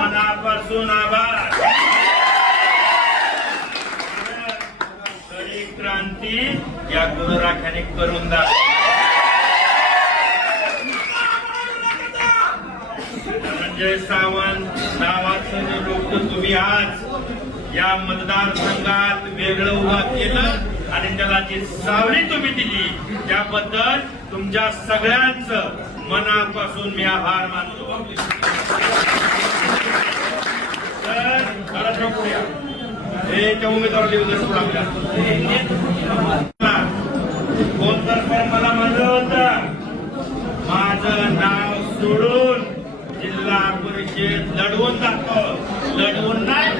मनापासून आभार. खरी क्रांती या गुरुराख्याने करून दाखवली. धनंजय सावंत नावाचं जे लोक तुम्ही आज या मतदारसंघात वेगळं उभा केलं आणि त्याला जी सावली तुम्ही दिली त्याबद्दल तुमच्या सगळ्यांचं मनापासून मी आभार मानतो. तर मला सांगूया हे त्या उमेदवार कोण तर मला म्हणलं होतं माझं नाव सोडून जिल्हा परिषद लढवून दाखव. लढवून नाही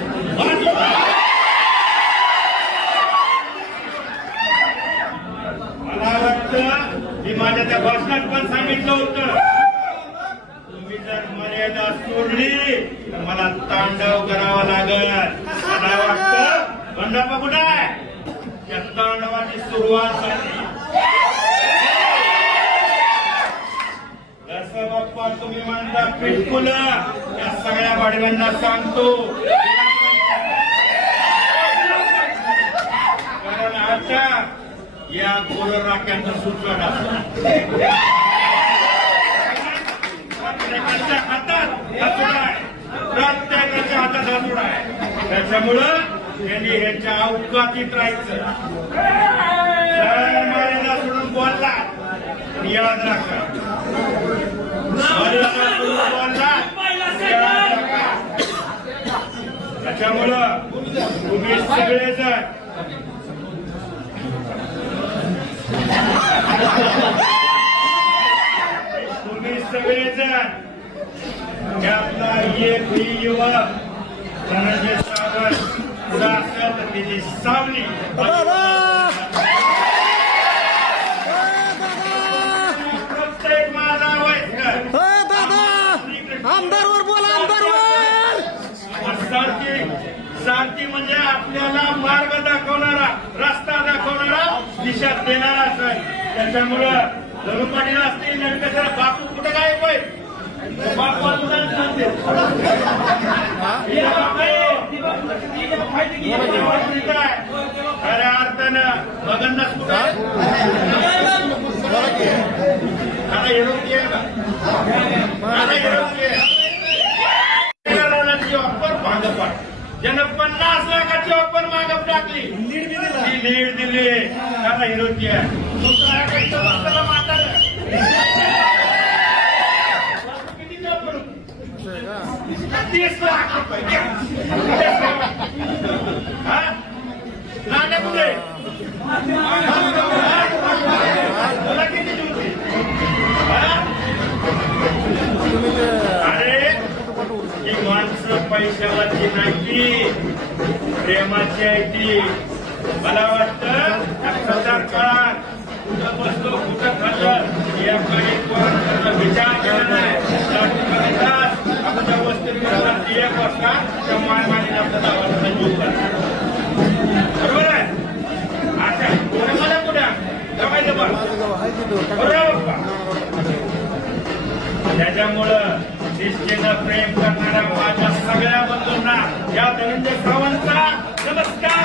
मला वाटतं मी माझ्या त्या भाषणात पण सांगितलं होतं तुम्ही जर मर्यादा सोडली तर मला तांडव करावा लागल. मला वाटतं बंडापा कुठं आहे त्या तांडवाची सुरुवात झाली. जसं बाप्पा तुम्ही म्हणता पिटकुलं त्या सगळ्या वाडव्यांना सांगतो कारण आता या गुरुराख्यांचं सूचना प्रत्येकाच्या हातात हातोडा आहे. प्रत्येकाच्या हातात हातोडा आहे. त्याच्यामुळं त्यांनी ह्याच्या अवकाशीत राहायचं. मर्यादा सोडून बोलला याद राखा. मर्यादा सोडून बोलला याद राखा. त्याच्यामुळं तुम्ही सगळेजण त्यातला एक युवक धनंजय सावंत असेल तर त्याची सावली प्रत्येक माझा वयस्कर आमदारवर बोला. आमदारवर सारथी म्हणजे आपल्याला मार्ग दाखवणारा रस्ता दाखवणारा दिशा देणारा असेल. त्याच्यामुळं धनु पाटील असतील कशाला बापू कुठे काय पाहिजे खऱ्या अर्थानं बघणच कुठं आता योग्य ऑफर मागं पाड. ज्यानं 50 लाखाची ऑफर मागं टाकली लीड दिली आता हिरोची $30 लाख रुपये कुठे तुला किती दिवशी अरे ही माणसं पैशावाची नाही प्रेमाची आहे ती. मला वाटतं खासदार काळात कुठं बसलो कुठं खाल्लं याकडे विचार केला नाही. आमच्या वस्तीत एक वाजता त्या मालमानी आपल्या गावाला जीव करतात. बरोबर आहे. आता मला कुठं जमायचं बरोबर. त्याच्यामुळं निष्ठेनं प्रेम करणाऱ्या माझ्या सगळ्या बंधूंना या धनंजय सावंतचा नमस्कार.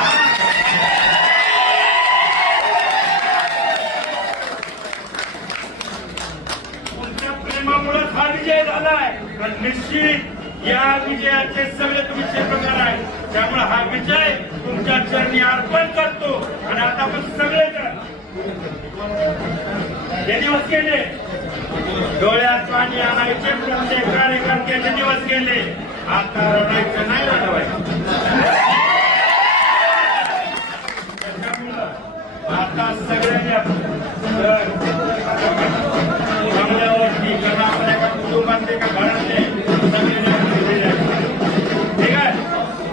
तुमच्या प्रेमामुळेच हा विजय झालाय. निश्चित या विजयाचे सगळे तुम्ही प्रकार आहे. त्यामुळे हा विजय तुमच्या चरणी अर्पण करतो. आणि आता आपण सगळेजण हे दिवस गेले डोळ्यात पाणी आणायचे प्रत्येक कार्यकर्त्याचे दिवस गेले. आता रडायचं नाही रडवायचं. आता सगळ्यांनी चांगल्यावरती कारण आपल्या एका कुटुंबातले का घरातले सगळे ठीक आहे.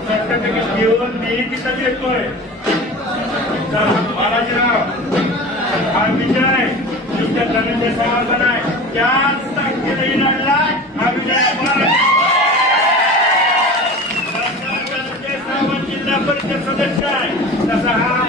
सर्टिफिकेट घेऊन मी तिथं येतोय. बालाजीराव हा विजय तुमच्या धनंजय सावंत आहे. त्याच ताकदीने लढलाय हा विजय. सदस्य आहे तसा हा